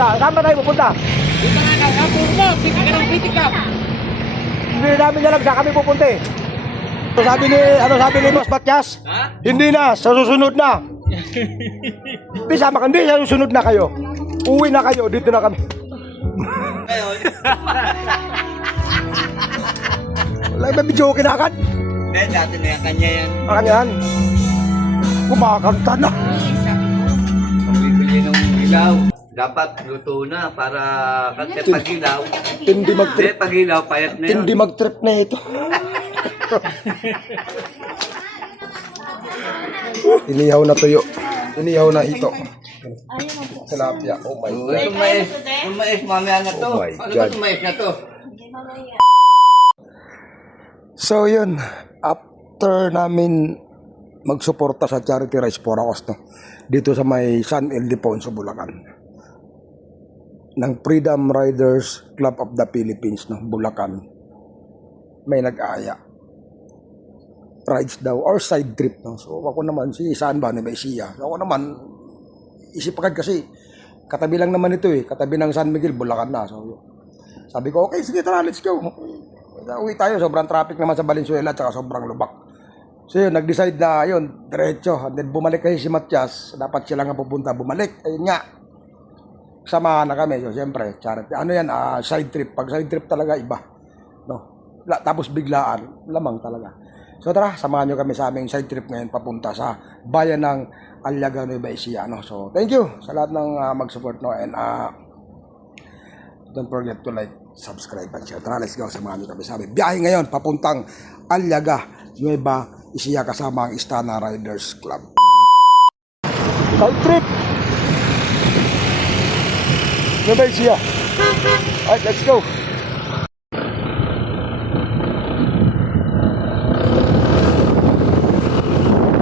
pupunta? Saan ba tayo pupunta? Dito nga daw, hapon mo, tika ka ng kritika. Hindi namin alam saan kami pupunta eh. Sabi ni Boss Patyas? Ha? Hindi na, sa susunod na. Hindi, sama ka, hindi, sa susunod na kayo. Uwi na kayo, dito na kami. Ngayon. Wala ba video kinakad? Hindi, dati na yan, kanya yan. Akan yan. Kumakanta na. Bibili ng ilaw. Dapat luto na para kasi pag ilaw. Hindi mag-trip. Pag ilaw, payat na yun. Hindi mag-trip na ito. Inihaw na tuyo. Inihaw na hito. Tilapia. Oh my God. Yung mais, mamaya na to. Oh my Ano ba God. itong mais na to? So yun, after namin magsuporta sa Charity Rice for a Cause, no, dito sa may San Ildefonso, Bulacan, ng Freedom Riders Club of the Philippines, no, Bulacan, may nag-aaya. Rides daw, or side trip. No? So ako naman, saan ba ni Mesiya? So, ako naman, isip agad kasi, katabi lang naman ito eh, katabi ng San Miguel, Bulacan na. So sabi ko, okay, sige tara, let's go. Uwi tayo, sobrang traffic naman sa Valenzuela at saka sobrang lubak. So yun, nag-decide na yun, diretso. And then bumalik kasi si Matias, dapat sila nga pupunta, bumalik. Ayun nga, samahan na kami. So siyempre, charity. Ano yan, side trip. Pag side trip talaga, iba. No? Tapos biglaan, lamang talaga. So tara, samahan nyo kami sa aming side trip ngayon papunta sa bayan ng Aliaga, Nueva Ecija. No? So thank you sa lahat ng mag-support. No? And don't forget to like, subscribe and share. Tara, let's go. Samahan nyo kami sa aming biyahe ngayon papuntang Aliaga, Nueva Ecija kasama ang Istana Riders Club. Side trip! Nueva Ecija. Alright, let's go.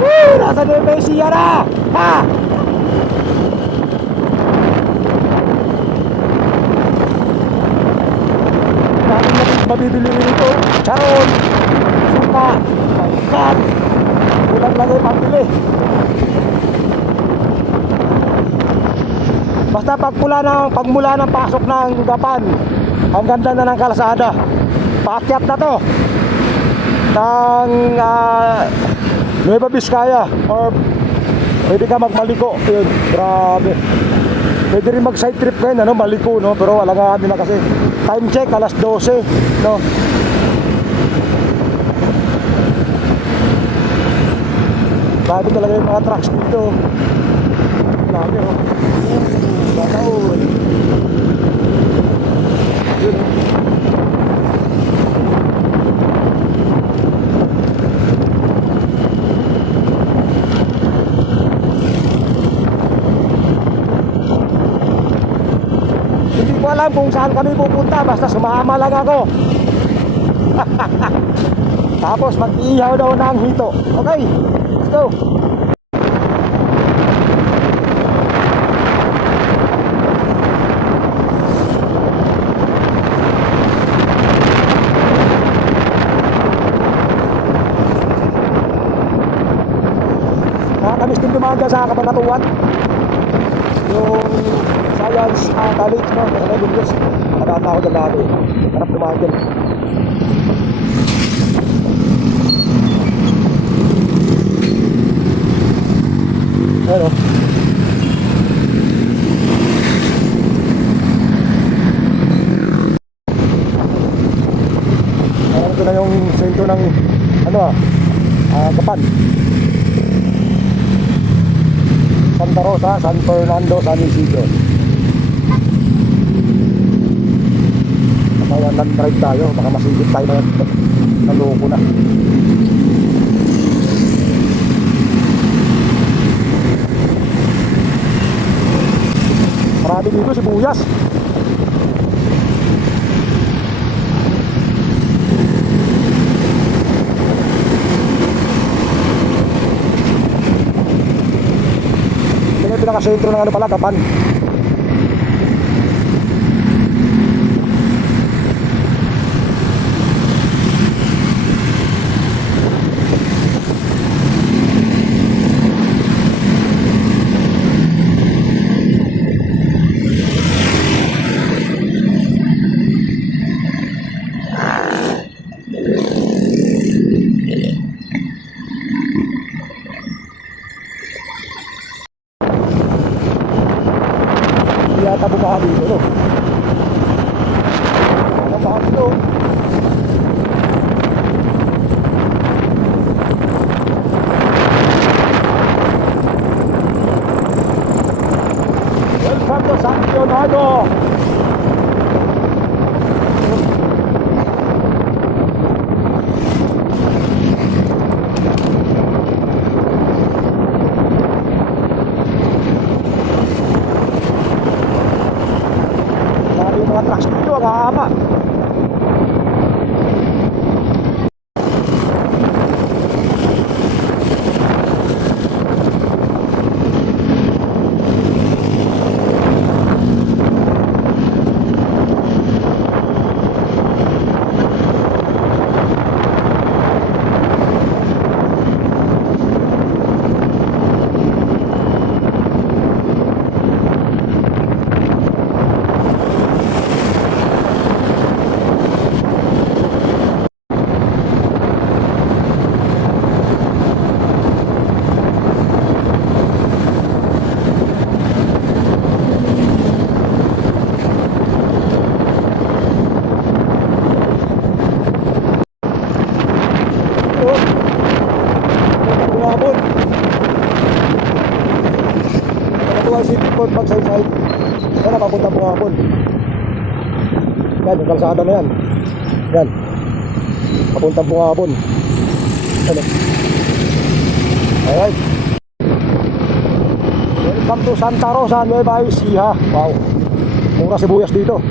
Woo! Nasa Nueva Ecija na! Ha! Mabibili nito. Charon! Suka! Pagkat! Kulang lang yung pambili. Basta pagmula ng pasok ng Gapan, ang ganda na ng kalsada. Paakyat na to ng Nueva Vizcaya, or pwede ka magmaliko. Yun, grabe. Pwede rin mag side trip ngayon, ano, maliko, no? Pero wala nga kami na kasi time check, alas 12, no? Bago talaga yung mga trucks dito. Lagi, no? Bataon. Yun. Hindi ko alam kung saan kami pupunta, basta sumama lang ako. Tapos mag-iihaw daw ng hito. Okay, let's go. Nakakamiss din dumaan dyan sa Kabangatuan. Yung Science College, no? Kasi may English. Nakata ako dyan dati. Harap dumaan dyan. Ayan, o. Ayan, ito na yung sentro ng Gapan. Santa Rosa, San Fernando, San Isidro. Baka land drive tayo, baka masigit tayo na naloko na. Marami dito sibuyas. Pinaka-sentro ng pala, Gapan. dito. Welcome to San Leonardo. Sabi yung mga trucks dito, ang hahaba. Bungabon. Nakatuwa si Port Magsaysay. Yan na papunta Bungabon. Yan, yung kalsada na yan. Yan. Papunta Bungabon. Ano? Alright. Welcome to Santa Rosa, Nueva Ecija. Wow. Mura sibuyas dito.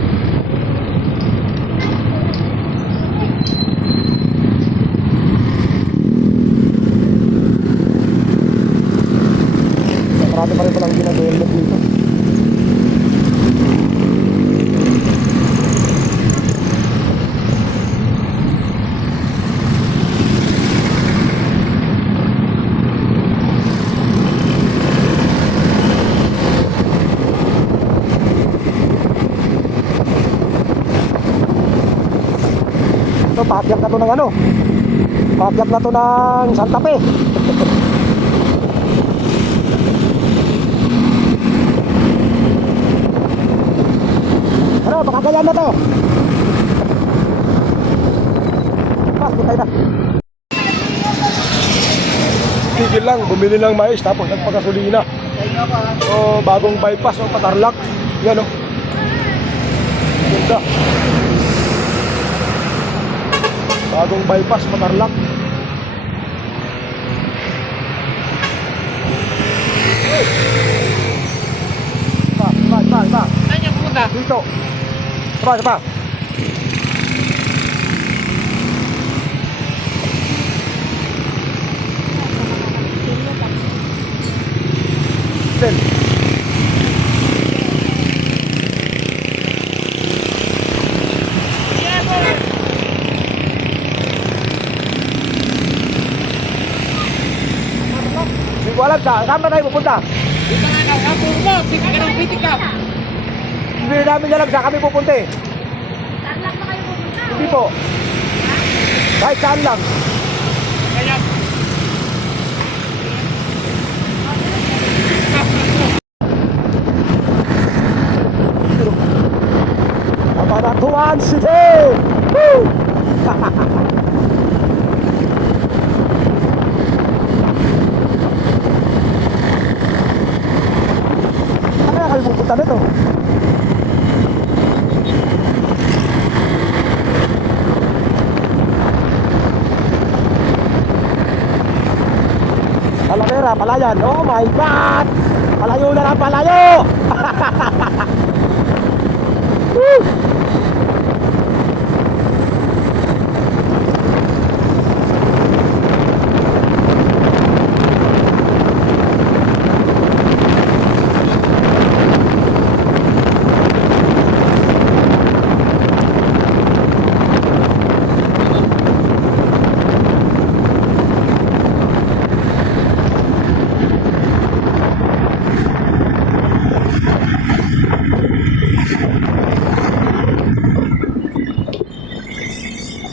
Marami pa rin palang ginag-helmet dito. Ito, paakyat na to ng ano? Paakyat na to ng Santa Fe. Ano, makagayan na to. Pas, butay na. Tigil lang, bumili ng mais tapos nagpagasolina. O, bagong bypass o Patarlac. Yan o. Ganda. Bagong bypass Patarlac. Pa. Ano pumunta? Dito. Sapa. Then. Hindi ko alam saan ba tayo pupunta? Dito nga ka, kapuro mo, tika ka ng pitik ka. Hindi namin alam saan kami pupunta eh. Saan lang ba kayo pupunta? Hindi po. Kahit saan lang. Kaya, Cabanatuan City! Woo! Ano kaya kayo pupunta nito? Talavera, Palayan. Oh my God! Palayo na lang, palayo! Woo!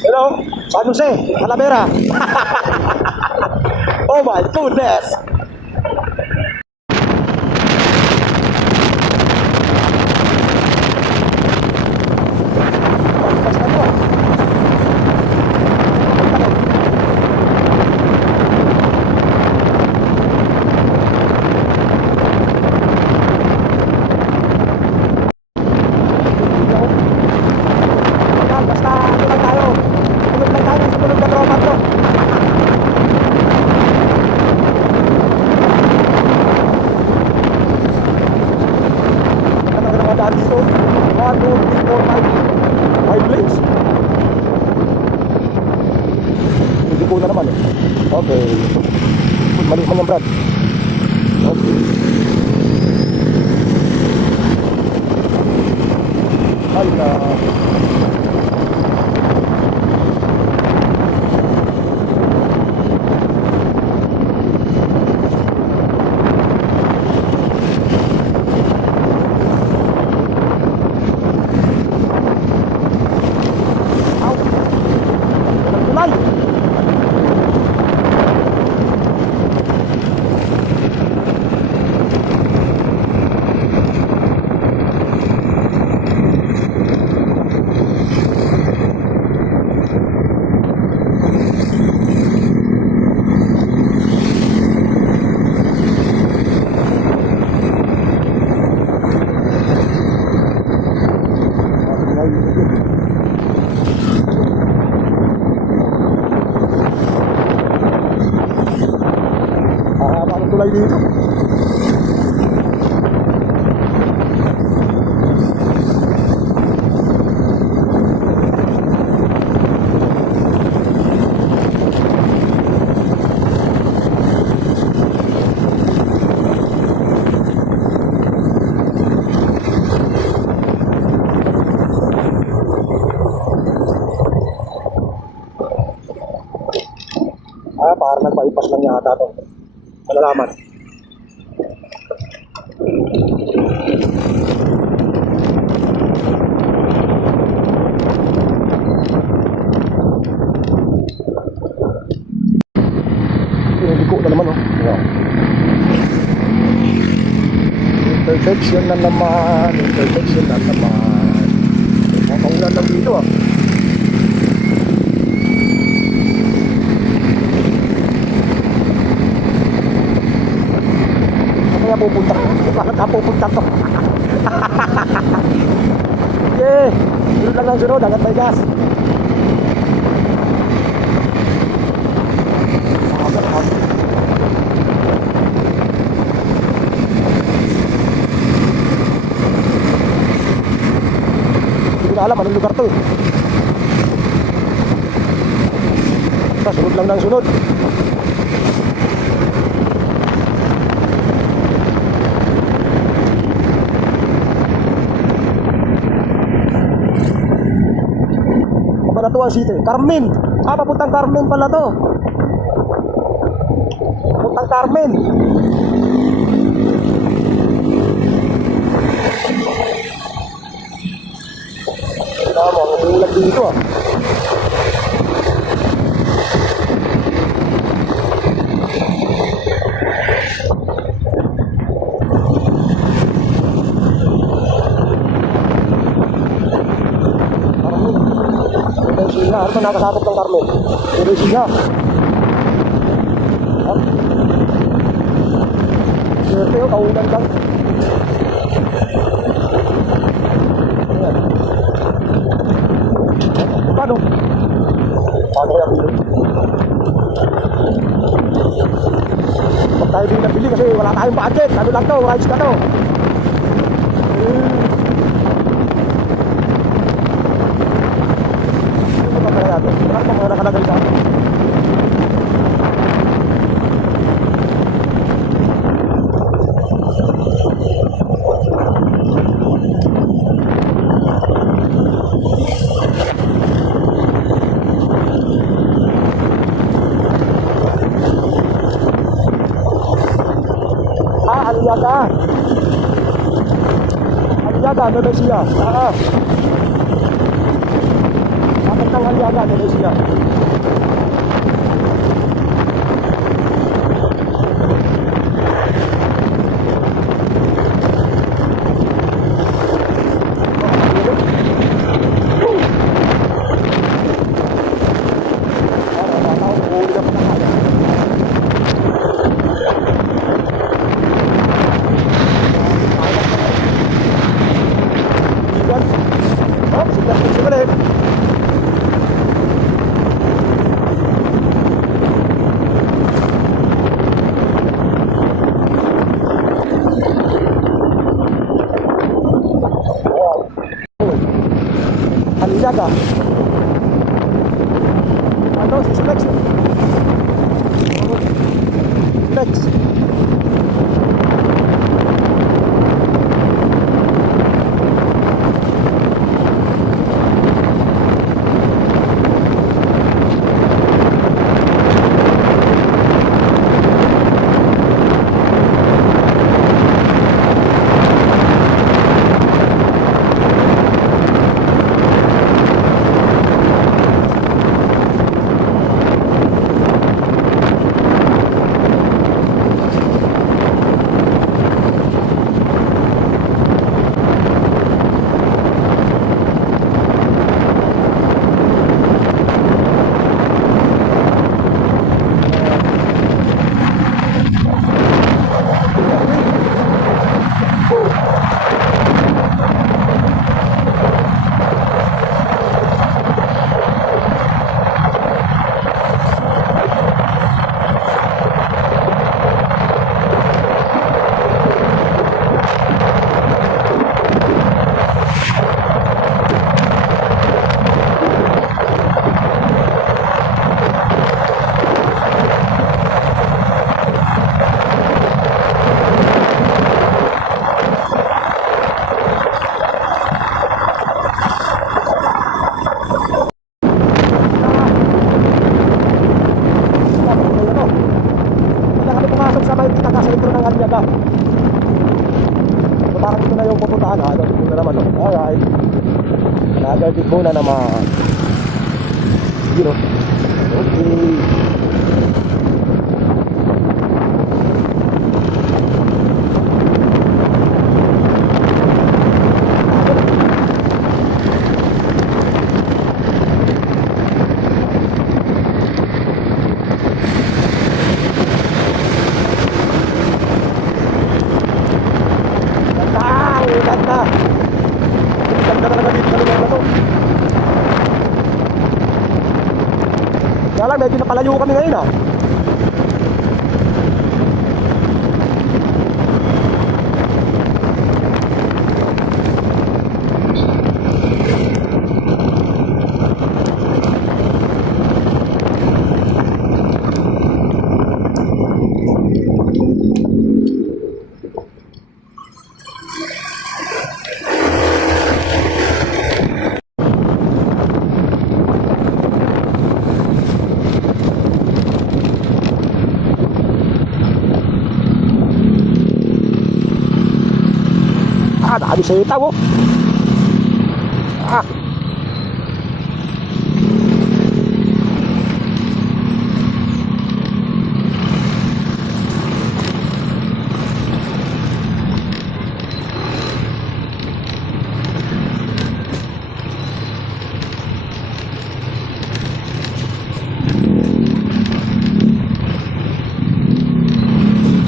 Hello, San Jose, Talavera. Oh my goodness. Basta mo. tayo. Sumunod lang tayo, sumunod na tropa to. Ano ka naman daan dito? 1, 2, 3, 4, 5 lanes. Hindi ko na naman eh. Okay. Mali man yan, Brad. Okay. Hala. Ow. Nagtulay. Parang tulay dito. Parang nagpa-ipas lang yata to. Malalaman. Pinagiko na naman, oh. Yeah. Intersection na naman. Intersection na naman. Makaulan lang dito, ah. Kaya pupunta. Bakit ka pupunta to? Okay. Sunod lang ng sunod. Hanggat may gas. Hindi ko na alam anong lugar to eh. Basta sunod lang ng sunod. Cabanatuan City. Carmen. Papuntang Carmen pala to. Papuntang Carmen. Tama, ulat dito ah. Teresina, ano ba nakasabot ng Carmen? Teresina. Swerte yun, kaulan lang. Ayan. Paano? Paano kaya bili? Huwag tayo din nabili kasi wala tayong budget. Ano lang to, rides ka to. Ano ba nakalagay sa akin? Aliaga. Aliaga, Indonesia. Bakit ng Aliaga, Indonesia? ikot muna naman. You know. Okay. Ganda! Ganda talaga dito sa lugar na to. Kaya lang, medyo napalayo kami ngayon ah. Dami sa itaw oh. Ah.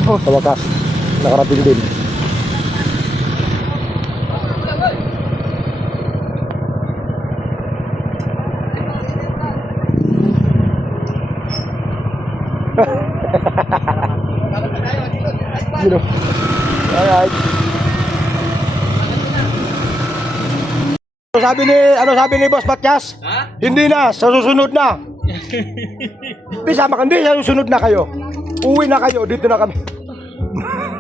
Oh, sa wakas nakarating din. You know. Alright. Ano sabi ni Boss Matyas? Ha? Hindi na, sa susunod na. Hindi sama ka, hindi sa susunod na kayo. Uwi na kayo, dito na kami.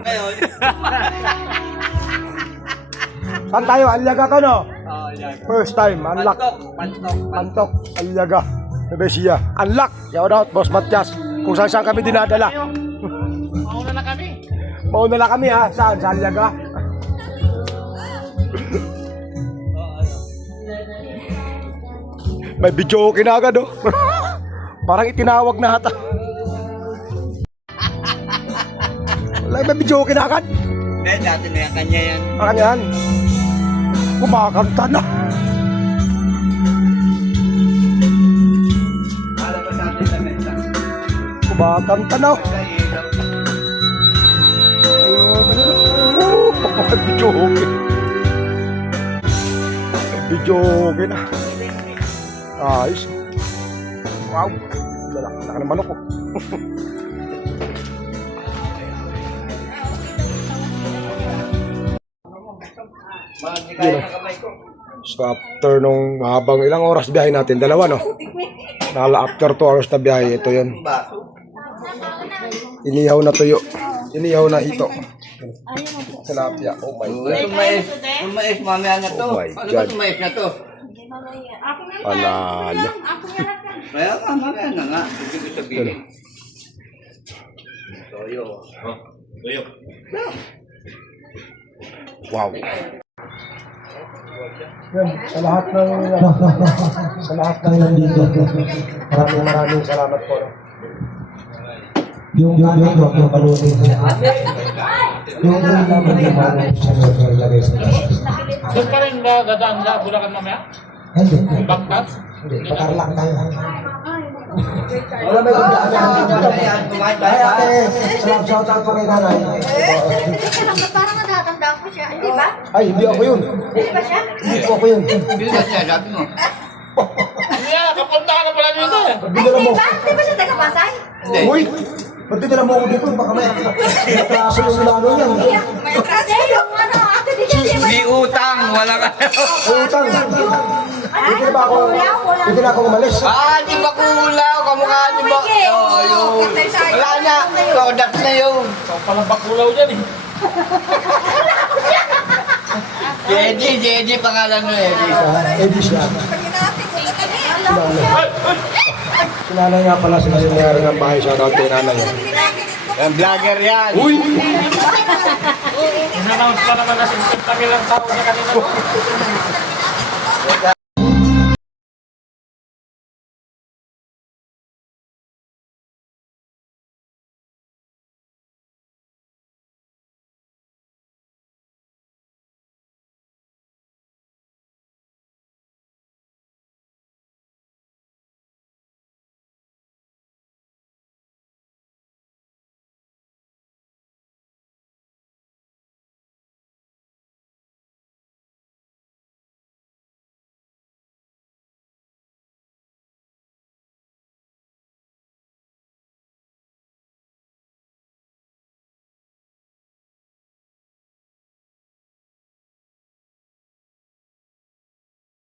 Ngayon. Saan tayo? Aliaga ka no? Oh, yan. First time, unlock. Pantok, Aliaga. Nebesia. Unlock. Shout out, Boss Matyas. Kung saan kami dinadala. Mauna na kami. Mauna na kami ha. Saan? Sa Aliaga? May video okay na agad oh. Parang itinawag na hata. Wala, may video okay na agad. Hindi, dati na yan, kanya yan. Parang yan. Kumakanta na. Alam ba sa atin na mesa? Kumakanta na. Ayun. May video okay. May video okay na. Ayos. Wow. Laka ng manok ko. Kaya ng kamay ko. So after nung habang ilang oras biyahe natin, dalawa no? Nala after 2 hours na biyahe, ito yun. Baso. Inihaw na tuyo. Inihaw na ito. Tilapia. Oh my God. Yung mais, mamaya na to. Oh my Ano ba God. itong mais na to? Panalo. Kaya ka, mamaya na nga. Hindi ko sabihin. Toyo. Toyo. Wow. Yan, sa lahat ng nandito. Maraming salamat po. No? Yung palutin ko. Yung laman yung mga sa lagay sa taas. Doon ka rin dadaan sa Bulacan mamaya? Hindi. Bangkas? Hindi. Patarlak tayo. Wala may gandaan na dito. Ayan, kumain Ay, tayo. ate, shout out ko kay nanay. Parang natatandaan ko siya. Hindi ba? Ay, hindi ako yun. Hindi ba siya? Hindi ko ako yun. Bili ba siya, sabi mo? Hindi na, kapunta ka na pala dito eh. Pagdala mo. Hindi ba siya taga-Pasay? Hindi. Uy, pagdala mo ako dito, baka may atraso yung lalo yan. May atraso yung ano, ako di siya. Di utang, wala ka. Utang. Pwede na ako umalis. Ah, di ba kulaw? Kamukha di ba? Oh, yun. Wala na. Product na yun. Palang bakulaw dyan eh. Jeji pangalan mo eh. Eddie siya. Sinanay nga pala sinasayari ng bahay sa dati nanay. Ang vlogger yan. Uy! In-announce pa naman na 60 lang tao sa kanila.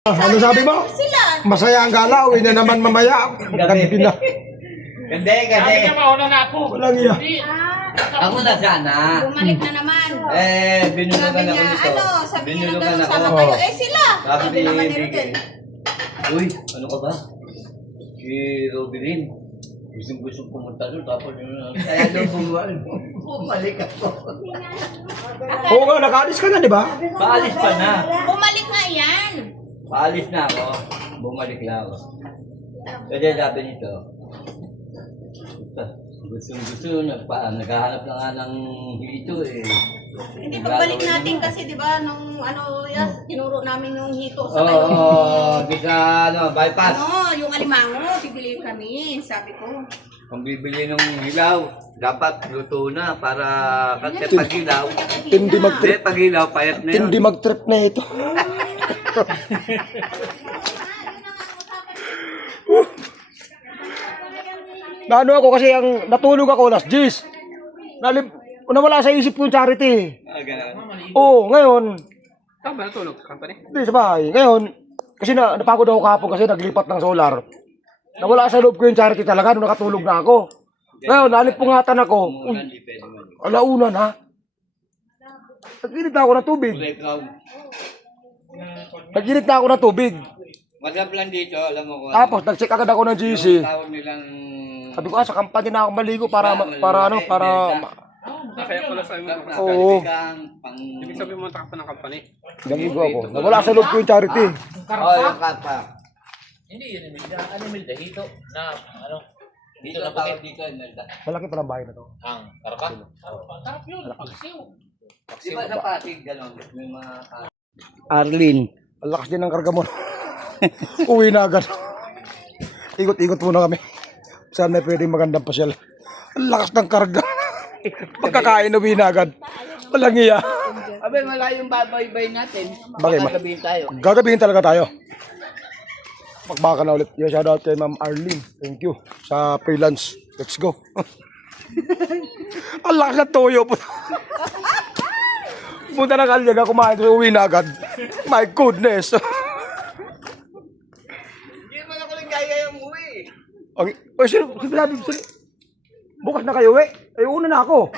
Ano sabi mo? Sila. Masaya ang gala, uwi na naman mamaya. Gabi na. Gande, gande. Walang iya. Ako na sana. Bumalik na naman. Binulugan Sabi ako niya, nito. ano, sabi niya Binulugan nagano ako. sama kayo. Eh sila. Sabi Sabi ni naman ni Bigel. Rodel. Uy, ano ka ba? Si Robin. Gusto pumunta doon. Tapos kaya doon bumalik ako. Oo nga, nakaalis ka na, di ba? Paalis pa na. Bumalik nga yan. Paalis na ako. Bumalik lang ako. Kasi sabi nito, gusto, naghahanap na nga ng hito eh. Hindi pagbalik natin kasi 'di ba nung ano yes, tinuro namin yung hito sa Oo, kayo. di sa bypass. Ano, yung alimango, bibili kami, sabi ko. Kung bibili ng hilaw, dapat luto na para kasi pag hilaw, Hindi hindi mag-trip. pag hilaw, payat na yun. Hindi mag-trip na ito. Naano ako kasi ang natulog ako last G's. Nawala sa isip ko yung charity. Ganun. Oo, ngayon, Saan ba natulog? Company? hindi sa bahay. Ngayon, kasi napagod ako kahapon kasi naglipat ng solar. Nawala sa loob ko yung charity talaga nung nakatulog na ako. Ngayon, nalipungatan ako. Uy, Hindi pwede man. alauna na. Nag-init na ako ng tubig. Playground. Nag-init na ako ng tubig. Masarap lang dito, alam mo ko. Tapos, nag-check agad ako ng GC. Tawag nilang... Sabi ko, sa company na ako maligo para Kaya pala sa mo. Oo. Ibig sabihin mo takpan ng company. naligo ako. Nawala sa loob ko yung charity. Oh, yung kapa. Hindi yun, Imelda. Ano Imelda? Hito na, ano? Dito na tawag dito, Imelda. Malaki pa ng bahay na to. Ang karapa? Sarap yun, paksiw. Di ba sa Pasig, gano'n? May mga... Arlene. Ang lakas din ng karga mo. Uwi na agad. Ikot-ikot muna kami. Saan may pwedeng magandang pasyal. Ang lakas ng karga. Pagkakain, uwi na agad. Walang iya. Abe, wala yung babaybay natin. Bakit ba? Gabihin tayo. Gagabihin talaga tayo. Magbaka na ulit. Yo, shoutout kay Ma'am Arlene. Thank you sa freelance. Let's go. Ang lakas ng toyo po. Punta na kalyaga, kumain ko, uwi na agad. My goodness. Hindi mo na ko lang kaya yung uwi. Sabi, bukas na kayo, eh. Ay, una na ako.